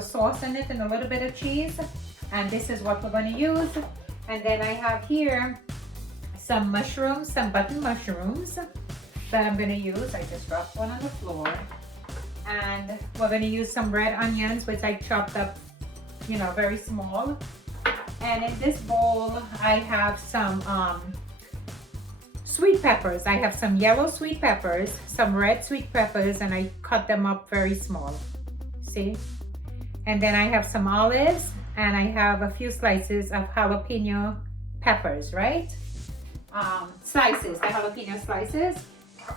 sauce in it and a little bit of cheese. And this is what we're going to use. And then I have here some mushrooms, some button mushrooms that I'm going to use. I just dropped one on the floor. And we're going to use some red onions, which I chopped up, you know, very small. And in this bowl, I have some sweet peppers. I have some yellow sweet peppers, some red sweet peppers, and I cut them up very small. See? And then I have some olives, and I have a few slices of jalapeno peppers, right? Slices, the jalapeno slices.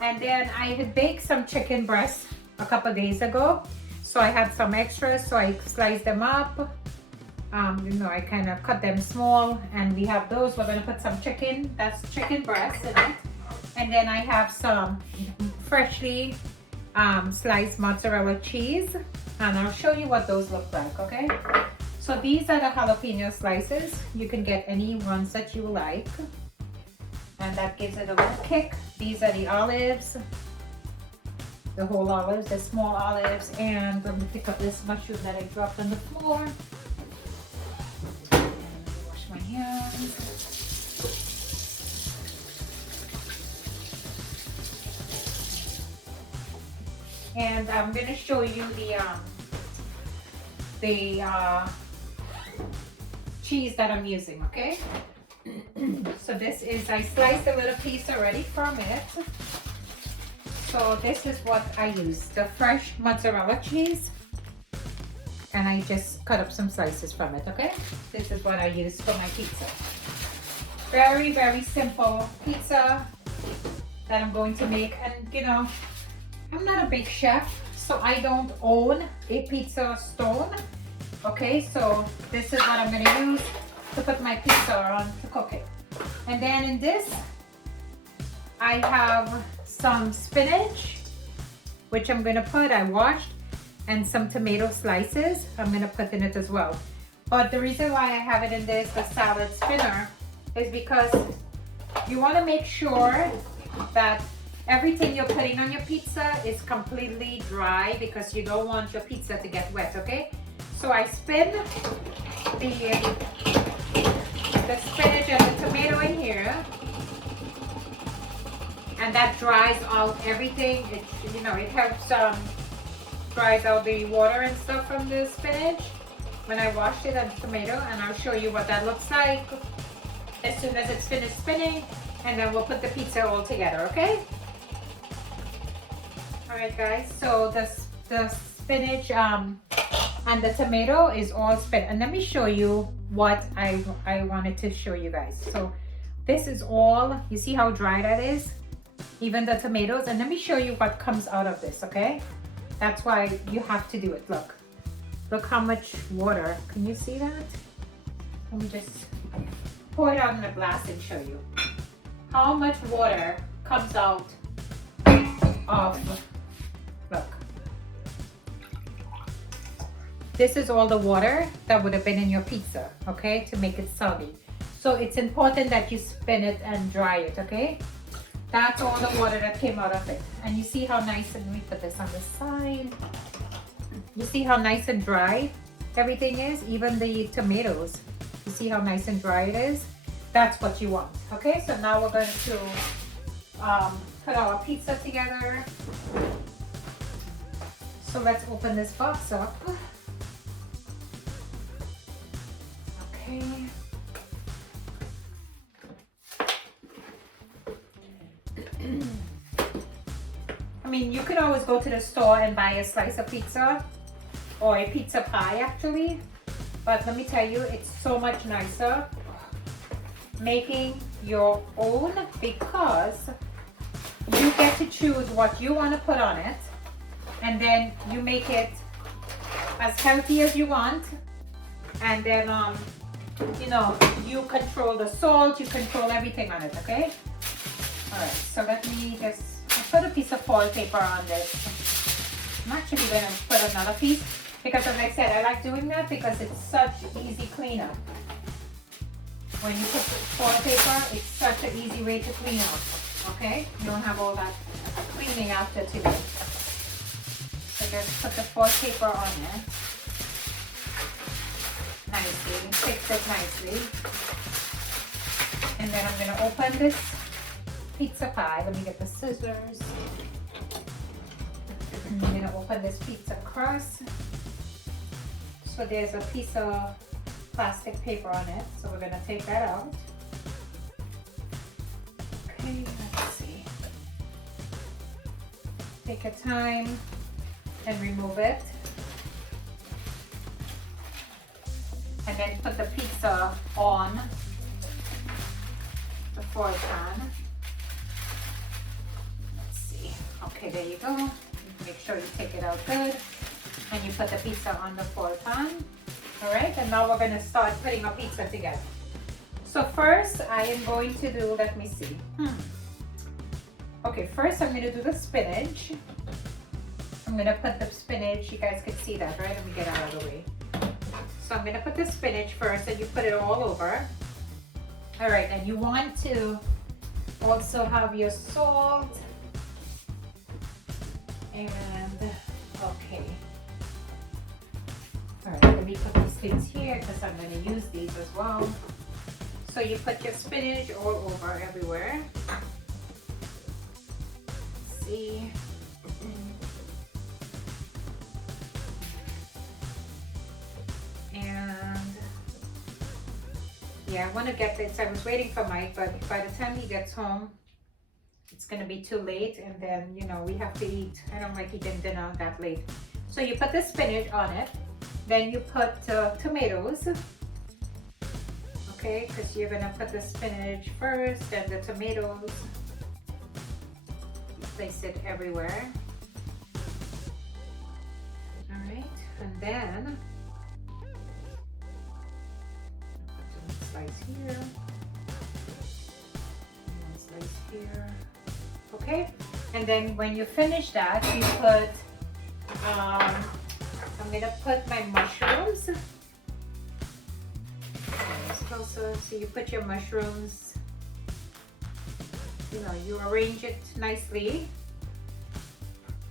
And then I had baked some chicken breasts a couple days ago. So I had some extras, so I sliced them up. You know, I kind of cut them small, and we have those. We're gonna put some chicken, that's chicken breast in it. And then I have some freshly sliced mozzarella cheese, and I'll show you what those look like, okay? So these are the jalapeno slices. You can get any ones that you like, and that gives it a little kick. These are the olives, the whole olives, the small olives, and let me pick up this mushroom that I dropped on the floor. Wash my hands. And I'm going to show you the cheese that I'm using, okay? So this is, I sliced a little piece already from it. So this is what I use, the fresh mozzarella cheese. And I just cut up some slices from it, okay? This is what I use for my pizza. Very, very simple pizza that I'm going to make. And you know, I'm not a big chef, so I don't own a pizza stone. Okay, so this is what I'm gonna use to put my pizza on to cook it. And then in this, I have some spinach, which I'm gonna put, I washed, and some tomato slices I'm gonna put in it as well. But the reason why I have it in this, the salad spinner, is because you wanna make sure that everything you're putting on your pizza is completely dry, because you don't want your pizza to get wet, okay? So I spin the spinach and the tomato in here, and that dries out everything. It, you know, it helps dries out the water and stuff from the spinach when I washed it and the tomato, and I'll show you what that looks like as soon as it's finished spinning, and then we'll put the pizza all together, okay? Alright guys, so the spinach and the tomato is all spent. And let me show you what I wanted to show you guys. So this is all, you see how dry that is? Even the tomatoes. And let me show you what comes out of this, okay? That's why you have to do it. Look. Look how much water. Can you see that? Let me just pour it out in a glass and show you how much water comes out of, look. This is all the water that would have been in your pizza, okay, to make it soggy. So it's important that you spin it and dry it, okay? That's all the water that came out of it. And you see how nice, and let me put this on the side. You see how nice and dry everything is, even the tomatoes. You see how nice and dry it is? That's what you want, okay? So now we're going to put our pizza together. So let's open this box up. Okay. I mean, you could always go to the store and buy a slice of pizza or a pizza pie actually, but let me tell you, it's so much nicer making your own, because you get to choose what you want to put on it, and then you make it as healthy as you want, and then you know, you control the salt, you control everything on it, okay? All right, so let me just put a piece of foil paper on this. I'm actually going to put another piece, because as I said, I like doing that because it's such easy cleanup. When you put foil paper, it's such an easy way to clean up, okay? You don't have all that cleaning after to do. So just put the foil paper on it. nicely, fix it nicely. And then I'm gonna open this pizza pie. Let me get the scissors. I'm gonna open this pizza crust. So there's a piece of plastic paper on it. So we're gonna take that out. Okay, let's see. Take your time and remove it. And then put the pizza on the foil pan. Let's see. Okay, there you go. Make sure you take it out good. And you put the pizza on the foil pan. All right, and now we're gonna start putting our pizza together. So first I am going to do, let me see. Okay, first I'm gonna do the spinach. I'm gonna put the spinach, you guys can see that, right? Let me get out of the way. So I'm gonna put the spinach first and you put it all over. All right, and you want to also have your salt. And, okay. All right, let me put these things here because I'm gonna use these as well. So you put your spinach all over everywhere. Let's see. And yeah, I want to get this. I was waiting for Mike, but by the time he gets home, it's gonna be too late, and then you know we have to eat. I don't like eating dinner that late. So you put the spinach on it, then you put tomatoes. Okay, because you're gonna put the spinach first, then the tomatoes. Place it everywhere. All right, and then put some slice here, one slice here. Okay, and then when you finish that, you put. I'm gonna put my mushrooms. Closer. So you put your mushrooms, you know, you arrange it nicely.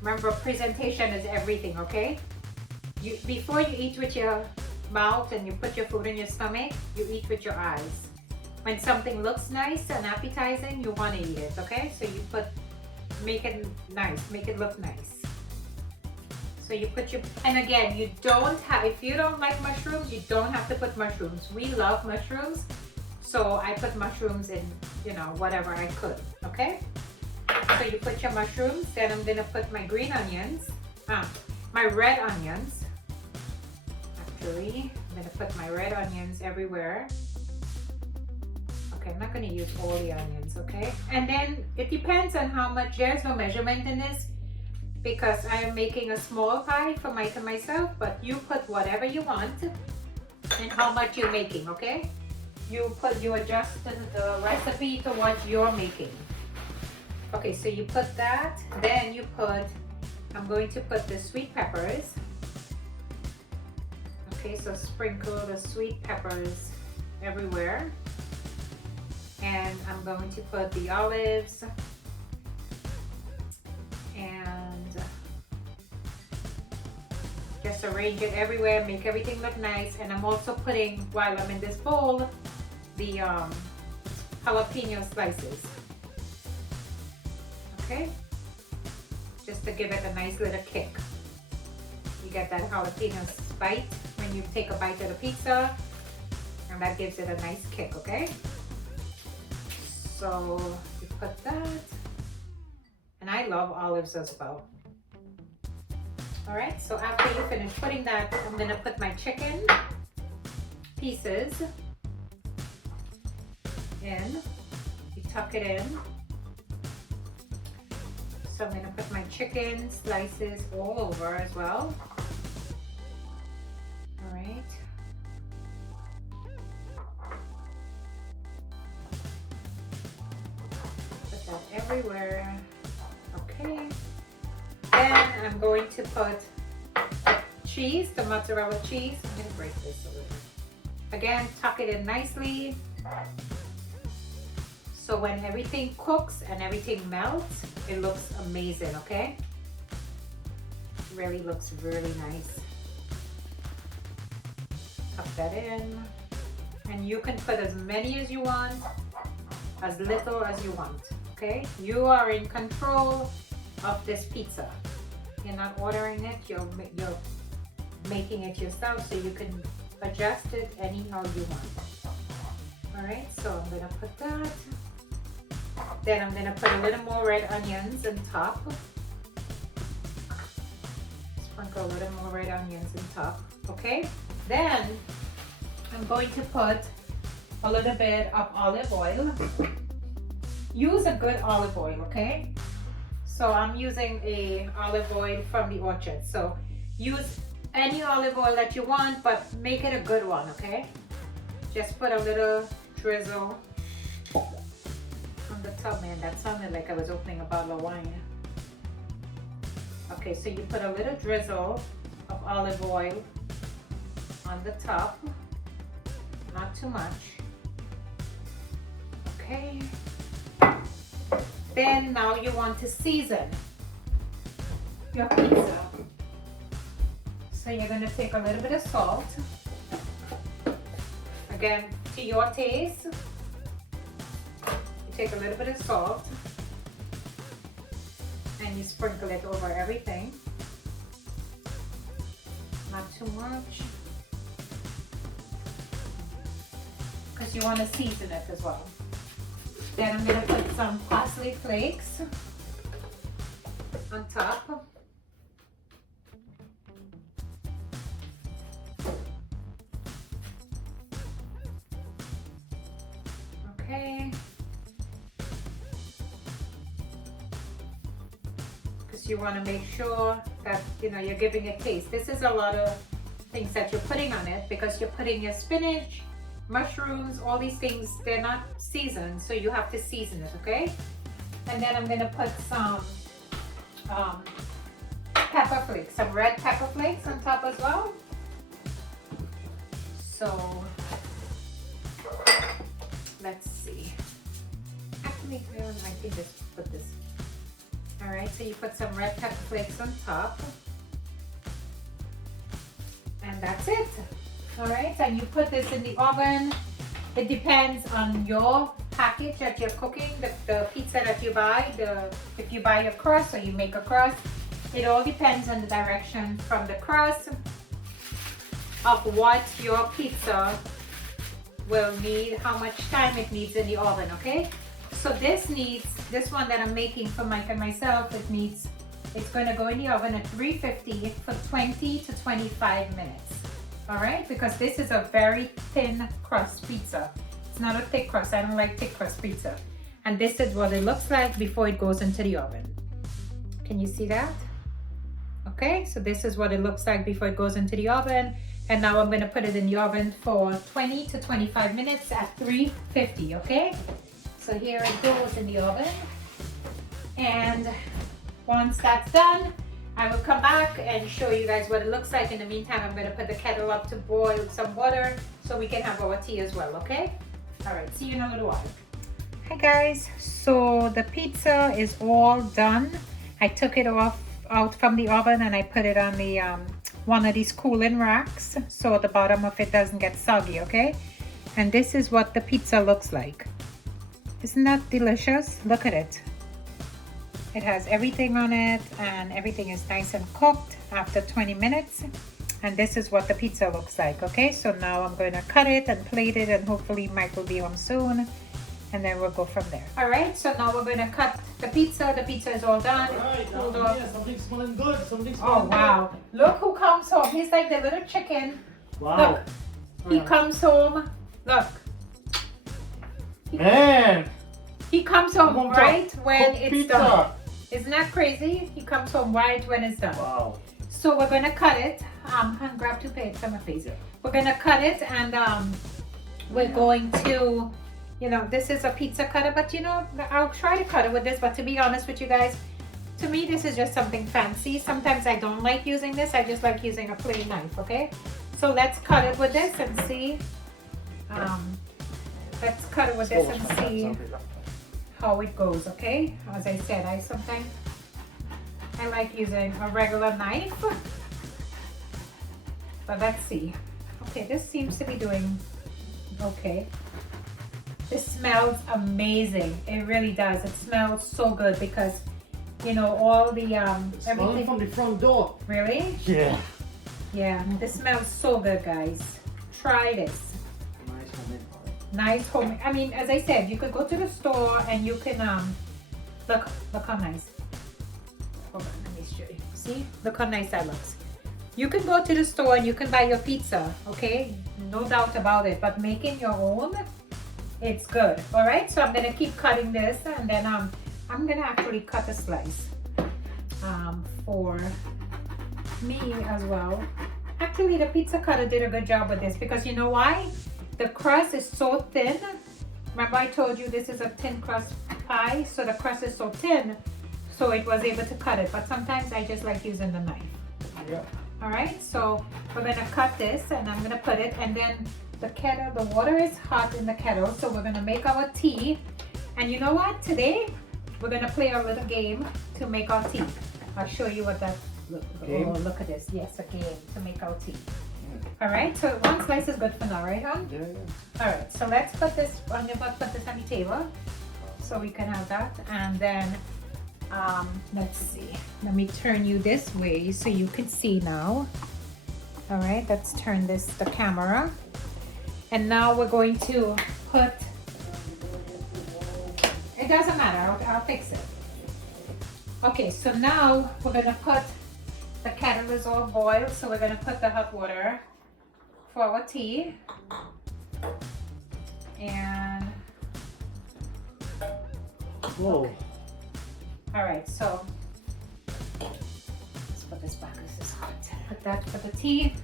Remember, presentation is everything, okay? Before you eat with your mouth and you put your food in your stomach, you eat with your eyes. When something looks nice and appetizing, you want to eat it, okay? So you make it nice, make it look nice. So you put your, and again, you don't have, if you don't like mushrooms, you don't have to put mushrooms. We love mushrooms. So I put mushrooms in, you know, whatever I could, okay? So you put your mushrooms, then I'm gonna put my green onions, my red onions. Actually, I'm gonna put my red onions everywhere. Okay, I'm not gonna use all the onions, okay? And then it depends on how much, there's no measurement in this, because I am making a small pie for Mike and myself, but you put whatever you want and how much you're making, okay? You adjust the recipe to what you're making. Okay, so you put that, then you put, I'm going to put the sweet peppers. Okay, so sprinkle the sweet peppers everywhere. And I'm going to put the olives. And just arrange it everywhere, make everything look nice. And I'm also putting, while I'm in this bowl, the jalapeno slices. Okay, just to give it a nice little kick. You get that jalapeno bite when you take a bite of the pizza, and that gives it a nice kick, okay? So you put that. And I love olives as well. All right, so after you finish putting that, I'm gonna put my chicken pieces in. You tuck it in. So I'm gonna put my chicken slices all over as well. All right. Put that everywhere. Okay, then I'm going to put cheese, the mozzarella cheese. I'm going to break this a little. Again, tuck it in nicely. So when everything cooks and everything melts, it looks amazing, okay? Really looks really nice. Tuck that in. And you can put as many as you want, as little as you want, okay? You are in control of this pizza. You're not ordering it, you're making it yourself, so you can adjust it anyhow you want. All right, so I'm gonna put that. Then I'm gonna put a little more red onions on top. Sprinkle a little more red onions on top, okay? Then I'm going to put a little bit of olive oil. Use a good olive oil, okay? So I'm using a olive oil from the orchard. So use any olive oil that you want, but make it a good one, okay? Just put a little drizzle on the top. Man, that sounded like I was opening a bottle of wine. Okay, so you put a little drizzle of olive oil on the top, not too much. Okay. Then now you want to season your pizza. So you're going to take a little bit of salt. Again, to your taste. You take a little bit of salt and you sprinkle it over everything. Not too much, because you want to season it as well. Then I'm going to put some parsley flakes on top. Okay. Because you want to make sure that, you know, you're giving it taste. This is a lot of things that you're putting on it, because you're putting your spinach, mushrooms, all these things, they're not seasoned, so you have to season it, okay? And then I'm gonna put some pepper flakes, some red pepper flakes on top as well. So let's see. Actually, I think let's put this. All right, so you put some red pepper flakes on top, and that's it. All right, and you put this in the oven. It depends on your package that you're cooking, the pizza that you buy, if you buy a crust or you make a crust. It all depends on the direction from the crust of what your pizza will need, how much time it needs in the oven, okay? So this one that I'm making for Mike and myself, it's going to go in the oven at 350 for 20 to 25 minutes. All right, because this is a very thin crust pizza. It's not a thick crust. I don't like thick crust pizza. And this is what it looks like before it goes into the oven. Can you see that? Okay, so this is what it looks like before it goes into the oven. And now I'm gonna put it in the oven for 20 to 25 minutes at 350, okay? So here it goes in the oven. And once that's done, I will come back and show you guys what it looks like. In the meantime, I'm gonna put the kettle up to boil some water so we can have our tea as well, okay? All right, see you in a little while. Hi guys, so the pizza is all done. I took it out from the oven and I put it on the one of these cooling racks so the bottom of it doesn't get soggy, okay? And this is what the pizza looks like. Isn't that delicious? Look at it. It has everything on it and everything is nice and cooked after 20 minutes. And this is what the pizza looks like, okay? So now I'm going to cut it and plate it, and hopefully Mike will be home soon. And then we'll go from there. All right, so now we're going to cut the pizza. The pizza is all done. All right, yeah, something's smelling good. Something's Oh, smelling wow. Look who comes home. He's like the little chicken. good. Wow. Look, he comes home. Look. Man. He comes home right when it's pizza. done. Isn't that crazy? He comes home right when it's done. Wow. So we're gonna cut it. And grab two plates from my face. We're gonna cut it, and we're going to, you know, this is a pizza cutter, but you know, I'll try to cut it with this. But to be honest with you guys, to me this is just something fancy. Sometimes I don't like using this. I just like using a plain knife. Okay, so let's cut it with this and see. Let's cut it with this and see how it goes. Okay, as I said, I like using a regular knife, but let's see. Okay, this seems to be doing okay. This smells amazing. It really does. It smells so good because, you know, all the Smelling everything. from the front door. Really? Yeah. Yeah, this smells so good, guys. Try this. Nice homemade pie. Nice home. I mean, as I said, you could go to the store and you can look how nice. Hold on, let me show you. See? Look how nice that looks. You can go to the store and you can buy your pizza, okay? No doubt about it. But making your own, it's good. All right, so I'm gonna keep cutting this, and then I'm gonna actually cut a slice for me as well. Actually, the pizza cutter did a good job with this because you know why? The crust is so thin. Remember I told you this is a thin crust pie, so the crust is so thin, so it was able to cut it. But sometimes I just like using the knife. Yeah. All right, so we're gonna cut this, and I'm gonna put it, and then the kettle, the water is hot in the kettle, so we're gonna make our tea. And you know what? Today we're gonna play a little game to make our tea. I'll show you what that. Game? Oh, look at this. Yes, a game to make our tea. All right, so one slice is good for now, right, hon? Yeah, yeah. All right, so let's put this on the table so we can have that, and then let's see. Let me turn you this way so you can see now. All right, let's turn the camera, and now we're going to put. It doesn't matter. I'll fix it. Okay, so now we're gonna put. The kettle is all boiled, so we're gonna put the hot water for our tea. And Whoa. okay. All right, so let's put this back. This is hot. Put that for the tea.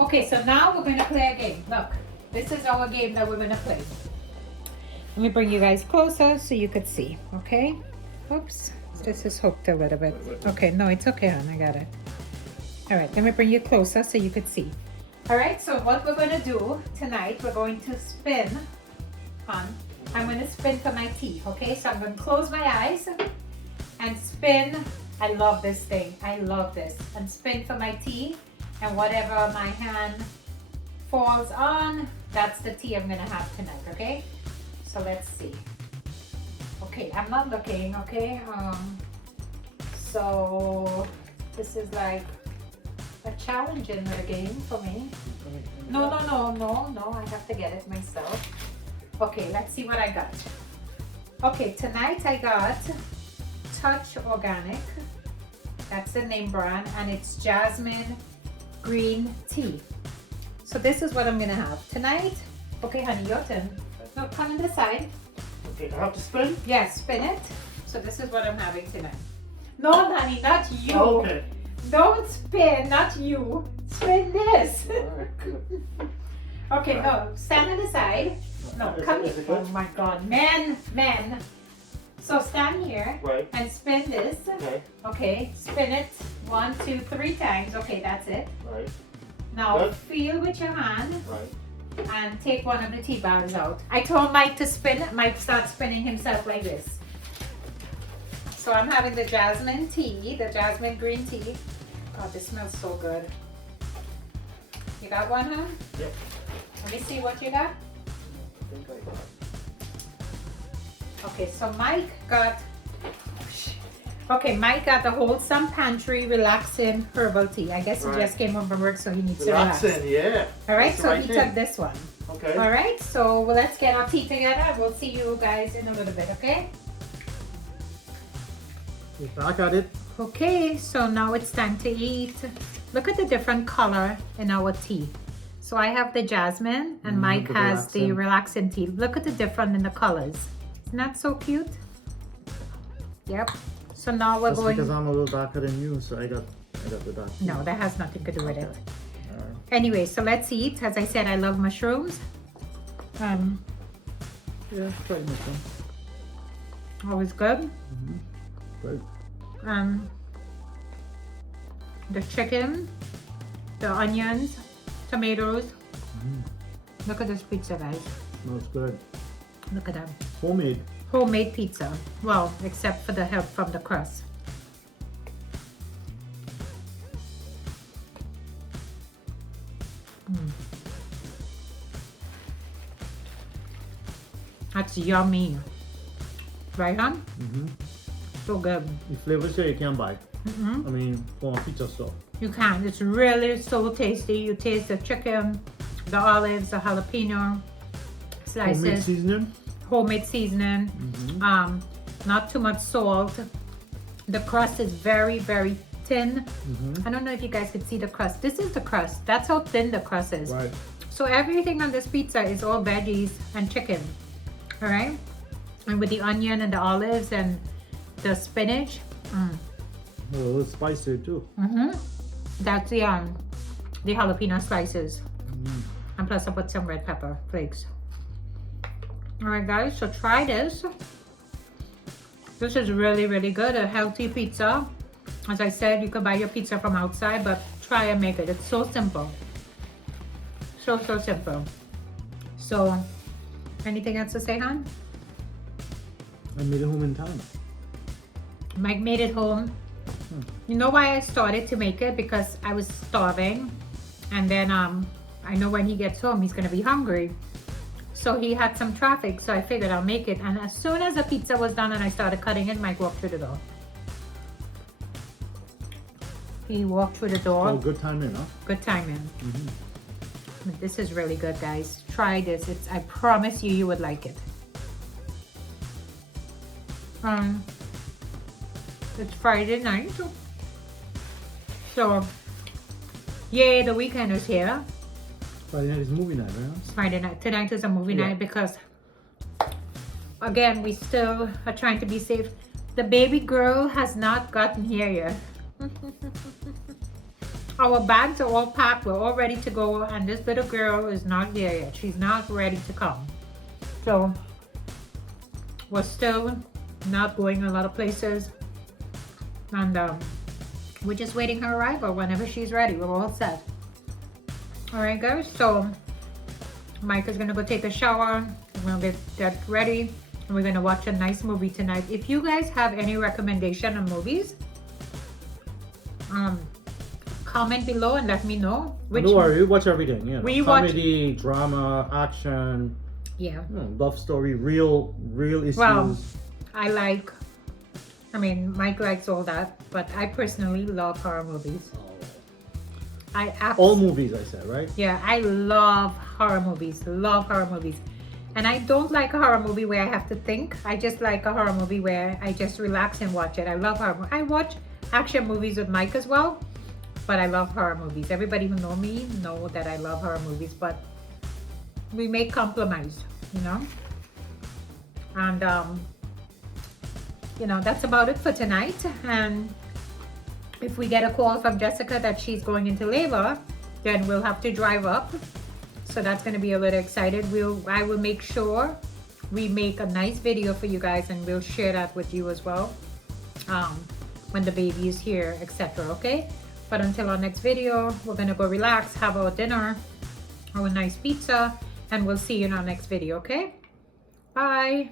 Okay, so now we're gonna play a game. Look, this is our game that we're gonna play. Let me bring you guys closer so you could see. Okay. Oops. This is hooked a little bit. Okay, no, it's okay, hon. I got it. All right, let me bring you closer so you could see. All right, so what we're gonna do tonight, we're going to spin, hon. I'm gonna spin for my tea, okay? So I'm gonna close my eyes and spin. I love this thing. I love this. And spin for my tea, and whatever my hand falls on, that's the tea I'm gonna have tonight, okay? So let's see. Okay, I'm not looking, okay? So this is like a challenging game for me. No, I have to get it myself. Okay, let's see what I got. Okay, tonight I got Touch Organic. That's the name brand, and it's jasmine green tea. So this is what I'm gonna have tonight. Okay, honey, your turn. No, come on this side. Okay, I have to spin? Yes, spin it. So this is what I'm having tonight. No, honey, not you. Okay. Don't spin, not you. Spin this. Alright, good. Okay, no, stand on the side. No, Is come it here. good? Oh my God, man. So stand here Right. and spin this. Okay. Okay, spin it 1, 2, 3 times. Okay, that's it. Right. Now Good. feel with your hand Right. and take one of the tea bags out. I told Mike to spin. Mike starts spinning himself like this. So I'm having the jasmine tea, the jasmine green tea. God, this smells so good. You got one, huh? Yep. Let me see what you got. I think I got it. Okay, so Mike got. Okay, Mike got the Wholesome Pantry Relaxing Herbal Tea. I guess he Right. just came home from work, so he needs to relax. Relaxing, yeah. All right, That's the so right he thing. took this one. Okay. All right, so let's get our tea together. We'll see you guys in a little bit, okay? We're back at it. Okay, so now it's time to eat. Look at the different color in our tea. So I have the jasmine and Mike the has the relaxing. relaxing tea. Look at the difference in the colors. Isn't that so cute? Yep. So now we're That's going. because I'm a little darker than you, so I got the dark. No, that has nothing to do with it. Alright. Anyway, so let's eat. As I said, I love mushrooms. Yeah, try this one. Always good. Right. The chicken, the onions, tomatoes. Look at this pizza, guys. Smells good. Look at that. Homemade. Homemade pizza. Well, except for the help from the crust. That's yummy. Right, hon? Mm-hmm. So good. The flavors here you can't buy. Mm-hmm. I mean, from a pizza store. You can. It's really so tasty. You taste the chicken, the olives, the jalapeno Homemade slices, seasoning. homemade seasoning. Mm-hmm. Not too much salt. The crust is very, very thin. Mm-hmm. I don't know if you guys could see the crust. This is the crust. That's how thin the crust is. Right. So everything on this pizza is all veggies and chicken. All right. And with the onion and the olives and the spinach. A little spicy too. That's the jalapeno slices. Mm. And plus I put some red pepper flakes. All right, guys. So try this. This is really, really good. A healthy pizza. As I said, you could buy your pizza from outside, but try and make it. It's so simple. So simple. So, anything else to say, hon? I made it home in time. Mike made it home. You know why I started to make it? Because I was starving. And then I know when he gets home, he's going to be hungry. So he had some traffic, so I figured I'll make it. And as soon as the pizza was done and I started cutting it, Mike walked through the door. He walked through the door. Oh, good timing, huh? Good timing. Mm-hmm. This is really good, guys. Try this. I promise you would like it. It's Friday night. So, yay, the weekend is here. Friday night is movie night, right? It's Friday night. Tonight is a movie night because, again, we still are trying to be safe. The baby girl has not gotten here yet. Our bags are all packed. We're all ready to go. And this little girl is not there yet. She's not ready to come. So, we're still not going a lot of places. And we're just waiting her arrival. Whenever she's ready, we're all set. All right, guys. So Mike is gonna go take a shower. We're gonna get ready, and we're gonna watch a nice movie tonight. If you guys have any recommendation on movies, comment below and let me know. Don't worry, we watch everything. Yeah, We watch- comedy, drama, action, Yeah. love story, real issues. Well, I mean, Mike likes all that, but I personally love horror movies. All movies, I said, right? Yeah, I love horror movies. Love horror movies. And I don't like a horror movie where I have to think. I just like a horror movie where I just relax and watch it. I love horror movies. I watch action movies with Mike as well, but I love horror movies. Everybody who know me know that I love horror movies, but we make compromise, you know? And, you know, that's about it for tonight. And if we get a call from Jessica that she's going into labor, then we'll have to drive up. So that's going to be a little excited. I will make sure we make a nice video for you guys, and we'll share that with you as well when the baby is here, etc. Okay? But until our next video, we're going to go relax, have our dinner, our nice pizza, and we'll see you in our next video. Okay? Bye.